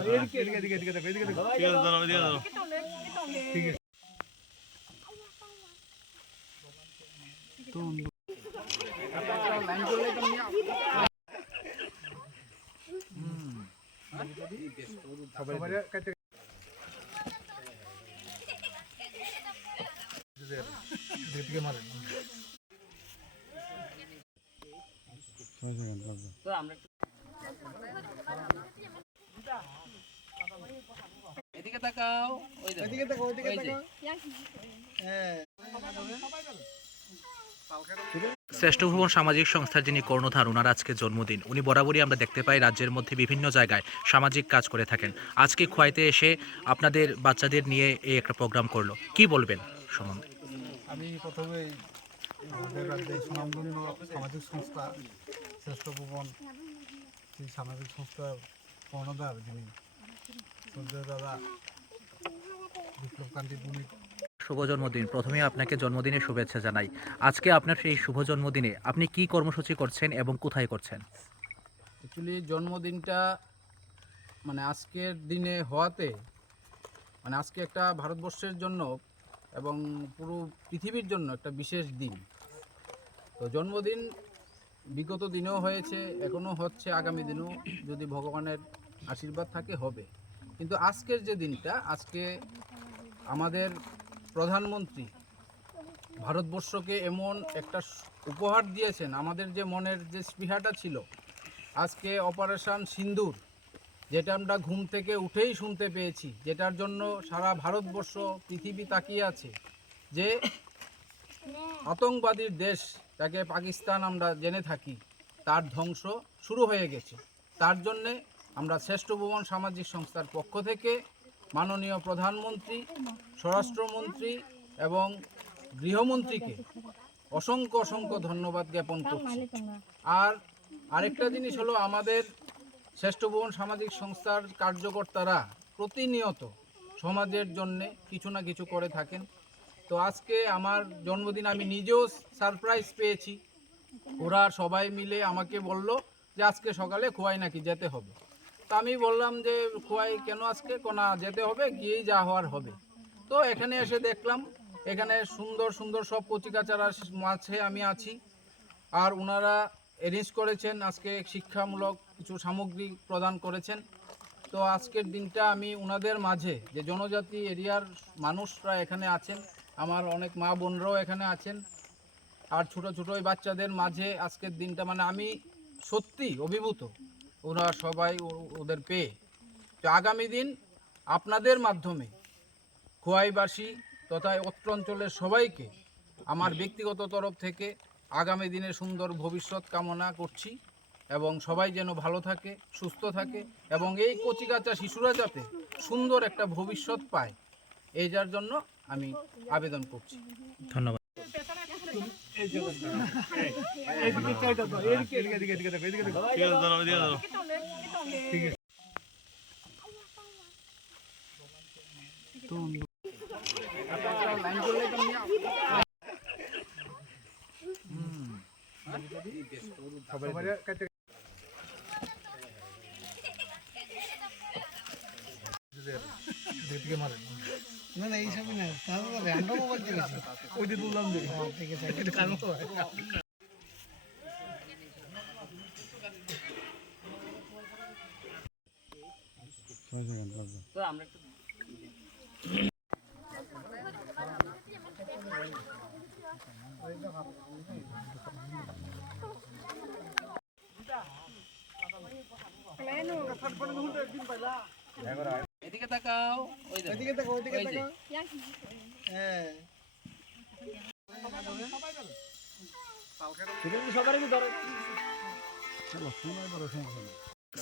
এদিকে তাকাও। ওই দেখো। ওইদিকে ওই যে। দেখো হ্যাঁ। শ্রেষ্ঠ ভুবন সামাজিক সংস্থার যিনি কর্ণধার ওনার আজকে জন্মদিন। উনি বরাবরই আমরা দেখতে পাই রাজ্যের মধ্যে বিভিন্ন জায়গায় সামাজিক কাজ করে থাকেন। আজকে খোয়াইতে এসে আপনাদের বাচ্চাদের নিয়ে এই একটা প্রোগ্রাম করল। কি বলবেন সম্বন্ধে? আমি প্রথমে আমাদের রাজ্যে সুনামধন্য সামাজিক সংস্থা শ্রেষ্ঠ ভুবন সেই সামাজিক সংস্থার কর্ণধার যিনি সঞ্জয় দাদা বিপ্লবকান্তি শুভ জন্মদিন। প্রথমে আপনাকে জন্মদিনের শুভেচ্ছা জানাই। আজকে আপনার সেই শুভ জন্মদিনে আপনি কি কর্মসূচি করছেন এবং কোথায় করছেন? অ্যাকচুয়ালি জন্মদিনটা মানে আজকের দিনে হওয়াতে মানে আজকে একটা ভারতবর্ষের জন্য এবং পুরো পৃথিবীর জন্য একটা বিশেষ দিন। তো জন্মদিন বিগত দিনেও হয়েছে এখনও হচ্ছে আগামী দিনেও যদি ভগবানের আশীর্বাদ থাকে হবে। কিন্তু আজকের যে দিনটা আজকে আমাদের প্রধানমন্ত্রী ভারতবর্ষকে এমন একটা উপহার দিয়েছেন, আমাদের যে মনের যে স্পৃহাটা ছিল। আজকে অপারেশন সিন্দুর, যেটা আমরা ঘুম থেকে উঠেই শুনতে পেয়েছি, যেটার জন্য সারা ভারতবর্ষ, পৃথিবী তাকিয়ে আছে, যে আতঙ্কবাদীর দেশ তাকে পাকিস্তান আমরা জেনে থাকি, তার ধ্বংস শুরু হয়ে গেছে। তার জন্যে আমরা শ্রেষ্ঠ ভুবন সামাজিক সংস্থার পক্ষ থেকে মাননীয় প্রধানমন্ত্রী স্বরাষ্ট্রমন্ত্রী এবং গৃহমন্ত্রীকে অসংখ্য অসংখ্য ধন্যবাদ জ্ঞাপন করছি। আর আরেকটা জিনিস হলো আমাদের শ্রেষ্ঠ ভুবন সামাজিক সংস্থার কার্যকর্তারা প্রতিনিয়ত সমাজের জন্যে কিছু না কিছু করে থাকেন। তো আজকে আমার জন্মদিন আমি নিজেও সারপ্রাইজ পেয়েছি। ওরা সবাই মিলে আমাকে বলল যে আজকে সকালে খোয়াই নাকি যেতে হবে। তো আমি বললাম যে, খোয়াই কেন আজকে? কোনা যেতে হবে, গিয়েই যা হওয়ার হবে। তো এখানে এসে দেখলাম, এখানে সুন্দর সুন্দর সব কচিকাচারা মাঝে আমি আছি। আর ওনারা অ্যারেঞ্জ করেছেন, আজকে শিক্ষামূলক কিছু সামগ্রী প্রদান করেছেন। তো আজকের দিনটা আমি ওনাদের মাঝে, যে জনজাতি এরিয়ার মানুষরা এখানে আছেন, আমার অনেক মা বোনরাও এখানে আছেন, আর ছোট, ছোটো বাচ্চাদের মাঝে আজকের দিনটা মানে আমি সত্যি অভিভূত। ওরা সবাই ওদের পেয়ে। তো আগামী দিন আপনাদের মাধ্যমে খোয়াইবাসী তথা অত্র অঞ্চলের সবাইকে আমার ব্যক্তিগত তরফ থেকে আগামী দিনে সুন্দর ভবিষ্যৎ কামনা করছি এবং সবাই যেন ভালো থাকে, সুস্থ থাকে এবং এই কচিকাচা শিশুরা যাতে সুন্দর একটা ভবিষ্যৎ পায় এই যার জন্য আমি আবেদন করছি। ধন্যবাদ। মারেন না না এইসবই না তাহলে র্যান্ডম মোবাইল চেয়েছি ওই যে তুললাম যে। ঠিক আছে এটা কারণ তো। হয়। এদিকে তাকাও ওই দেখো। এদিকে দেখো ওইদিকে। দেখো হ্যাঁ।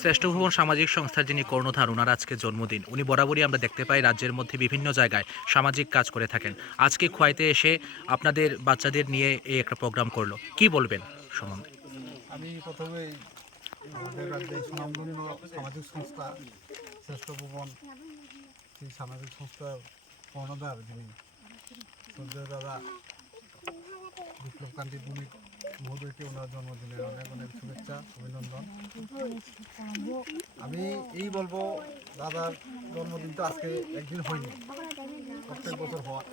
শ্রেষ্ঠ ভুবন সামাজিক সংস্থার যিনি কর্ণধার ওনার আজকে জন্মদিন। উনি বরাবরই আমরা দেখতে পাই রাজ্যের মধ্যে বিভিন্ন জায়গায় সামাজিক কাজ করে থাকেন। আজকে খোয়াইতে এসে আপনাদের বাচ্চাদের নিয়ে এই একটা প্রোগ্রাম করল। কি বলবেন সম্বন্ধে আমি প্রথমে আমাদের রাজ্যে সামাজিক সংস্থা শ্রেষ্ঠ ভুবন সেই সামাজিক সংস্থার কর্ণধার যিনি সঞ্জয় দাদা, বিপ্লবকান্তি ভূমিক মহোদয়কে ওনার জন্মদিনের অনেক অনেক শুভেচ্ছা, অভিনন্দন। আমি এই বলব, দাদার জন্মদিন তো আজকে একদিন হয়নি, প্রত্যেক বছর হয়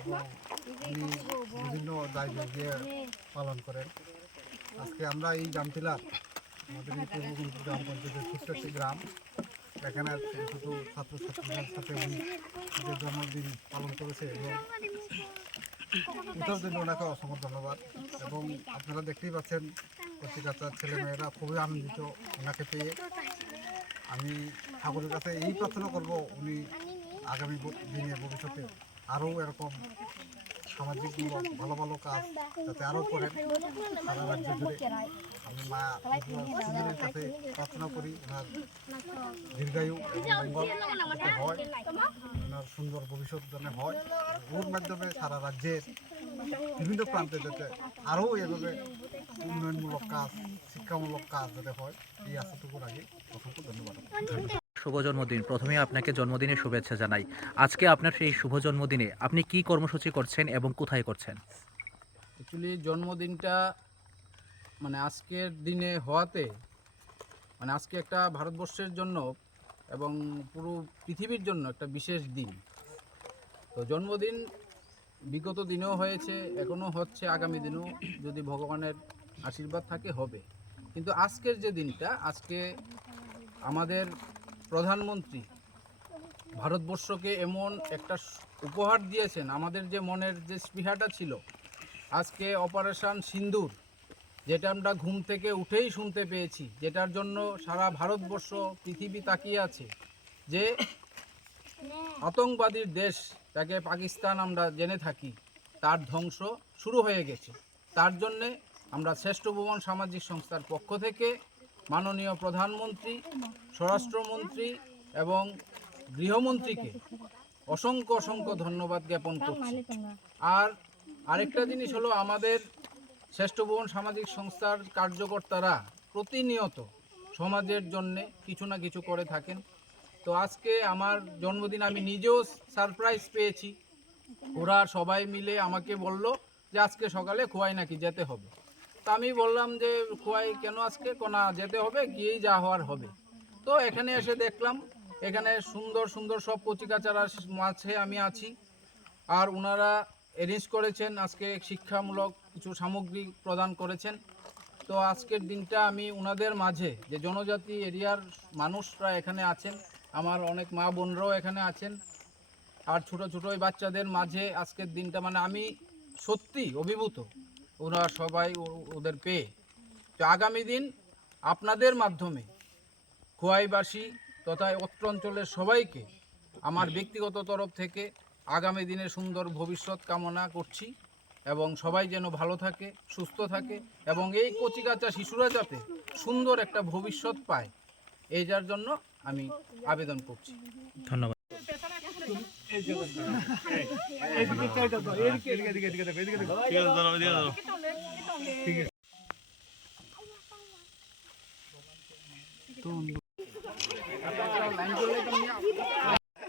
এবং উনি বিভিন্ন দায়িত্ব দিয়ে পালন করেন। আজকে আমরা এই গ্রামটিলার আমাদের এই পূর্ব গ্রাম পঞ্চায়েতের ছোট্ট একটি গ্রাম এখানে ছোট ছাত্রছাত্রীদের সাথে উনি নিজের জন্মদিন পালন করেছে এবং এটার জন্য ওনাকে অসংখ্য ধন্যবাদ। এবং আপনারা দেখতেই পাচ্ছেন কচিকাচার ছেলেমেয়েরা খুবই আনন্দিত ওনাকে পেয়ে। আমি ঠাকুরের কাছে এই প্রার্থনা করব, উনি আগামী দিনে ভবিষ্যতে আরও এরকম সামাজিকমূলক ভালো ভালো কাজ, যাতে আরও করেন সারা রাজ্য জুড়ে আমি মা সুন্দরের কাছে প্রার্থনা করি, ওনার দীর্ঘায়ু হয়, ওনার সুন্দর ভবিষ্যৎ যেন হয় ওর মাধ্যমে সারা রাজ্যের বিভিন্ন প্রান্তে যাতে আরও এভাবে উন্নয়নমূলক কাজ, শিক্ষামূলক কাজ যাতে হয়, এই আশাটুকু আগে অসংখ্য ধন্যবাদ। শুভ জন্মদিন প্রথমে আপনাকে জন্মদিনের শুভেচ্ছা জানাই। আজকে আপনার সেই শুভ জন্মদিনে আপনি কি কর্মসূচি করছেন এবং কোথায় করছেন? অ্যাকচুয়ালি জন্মদিনটা মানে আজকের দিনে হওয়াতে মানে আজকে একটা ভারতবর্ষের জন্য এবং পুরো পৃথিবীর জন্য একটা বিশেষ দিন। তো জন্মদিন বিগত দিনেও হয়েছে এখনও হচ্ছে আগামী দিনেও যদি ভগবানের আশীর্বাদ থাকে, হবে। কিন্তু আজকের যে দিনটা, আজকে আমাদের প্রধানমন্ত্রী, ভারতবর্ষকে এমন একটা উপহার দিয়েছেন, আমাদের যে মনের যে স্পৃহাটা ছিল। আজকে অপারেশন সিন্দুর, যেটা আমরা ঘুম থেকে উঠেই শুনতে পেয়েছি, যেটার জন্য সারা ভারতবর্ষ, পৃথিবী তাকিয়ে আছে, যে আতঙ্কবাদীর দেশ তাকে পাকিস্তান আমরা জেনে থাকি, তার ধ্বংস শুরু হয়ে গেছে। তার জন্যে আমরা শ্রেষ্ঠ ভুবন সামাজিক সংস্থার পক্ষ থেকে মাননীয় প্রধানমন্ত্রী স্বরাষ্ট্রমন্ত্রী এবং গৃহমন্ত্রীকে অসংখ্য অসংখ্য ধন্যবাদ জ্ঞাপন করছি। আর আরেকটা জিনিস হলো আমাদের শ্রেষ্ঠ ভুবন সামাজিক সংস্থার কার্যকর্তারা প্রতিনিয়ত সমাজের জন্যে কিছু না কিছু করে থাকেন। তো আজকে আমার জন্মদিন আমি নিজেও সারপ্রাইজ পেয়েছি। ওরা সবাই মিলে আমাকে বলল যে আজকে সকালে খোয়াই নাকি যেতে হবে। তা আমি বললাম যে, খোয়াই, কেন আজকে? কোনা যেতে হবে, গিয়েই যা হওয়ার হবে। তো এখানে এসে দেখলাম, এখানে সুন্দর সুন্দর সব কচিকাচারা মাঝে আমি আছি। আর ওনারা অ্যারেঞ্জ করেছেন, আজকে শিক্ষামূলক কিছু সামগ্রী প্রদান করেছেন। তো আজকের দিনটা আমি ওনাদের মাঝে, যে জনজাতি এরিয়ার মানুষরা এখানে আছেন, আমার অনেক মা বোনরাও এখানে আছেন, আর ছোট, ছোটো বাচ্চাদের মাঝে আজকের দিনটা মানে আমি সত্যি অভিভূত। ওরা সবাই ওদের পেয়ে। তো আগামী দিন আপনাদের মাধ্যমে খোয়াইবাসী তথা অত্র অঞ্চলের সবাইকে আমার ব্যক্তিগত তরফ থেকে আগামী দিনে সুন্দর ভবিষ্যৎ কামনা করছি এবং সবাই যেন ভালো থাকে, সুস্থ থাকে এবং এই কচিকাচা শিশুরা যাতে সুন্দর একটা ভবিষ্যৎ পায় এই যার জন্য আমি আবেদন করছি। ধন্যবাদ। ঠিক আছে